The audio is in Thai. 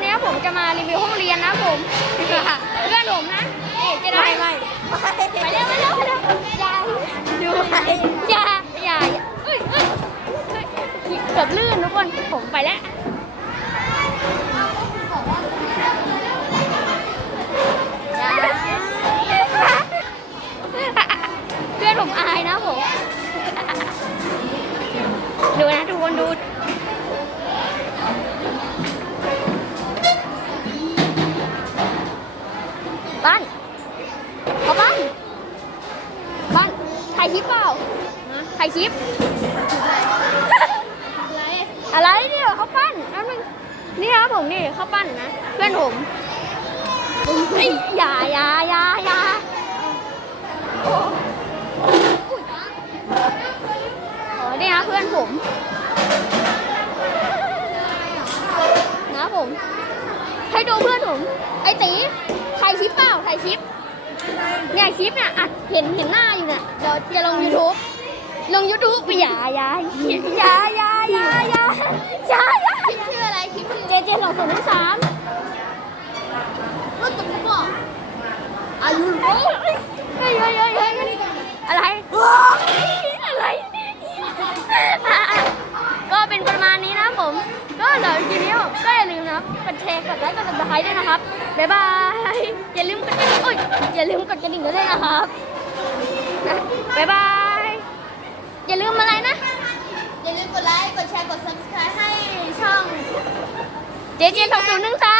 วันนี้ผมจะมารีวิวห้องเรียนนะผมเพื่อนผมนะนี่จะได้ไม่ไปเร็วไปเร็วไปเร็วอย่าดูอย่าอย่าอย่าเอ้ยเอ้ยเอ้ยเกือบลื่นทุกคนผมไปแล้วเพื่อนผมอายนะผมดูนะทุกคนดู บ้านเขาบ้าน บ้านถ่ายคลิปเปล่าถ่ายคลิป อะไรเนี่ยเขาปั้นนั่นนึงนี่ครับผมนี่เขาปั้นนะ เพื่อนผมเฮ้ยอย่าอย่าอย่าอย่าโอ้อุ๊ยอ๋อนี่นะเพื่อนผมนะผม ให้ดูเพื่อนผม ไอตี ถ่ายคลิปเปล่าถ่ายคลิปเนี่ยคลิปเนี่ยอัดเห็นเห็นหน้าอยู่เนี่ยเดี๋ยวจะลง YouTube ลง YouTube ไปอย่าอย่าอย่าอย่าอย่าอย่าอย่าอย่าคลิปชื่ออะไรคลิปชื่อเจเจสองศูนย์สามรถตุ๊กบอกอายุเฮ้ยเฮ้ยเฮ้ยเฮ้ยเฮ้ยอะไรอะไรอะอะก็เป็นประมาณนี้นะผม ก็เดี๋ยวทีนี้ก็อย่าลืมนะครับกดแชร์กดไลค์กดติดตามด้วยนะครับบ๊ายบายอย่าลืมกดกระดิ่งอุ้ยอย่าลืมกดกระดิ่งด้วยนะครับนะบ๊ายบายอย่าลืมอะไรนะ อย่าลืมกดไลค์กดแชร์กด subscribe ให้ช่องเจเจสองศูนย์หนึ่งสาม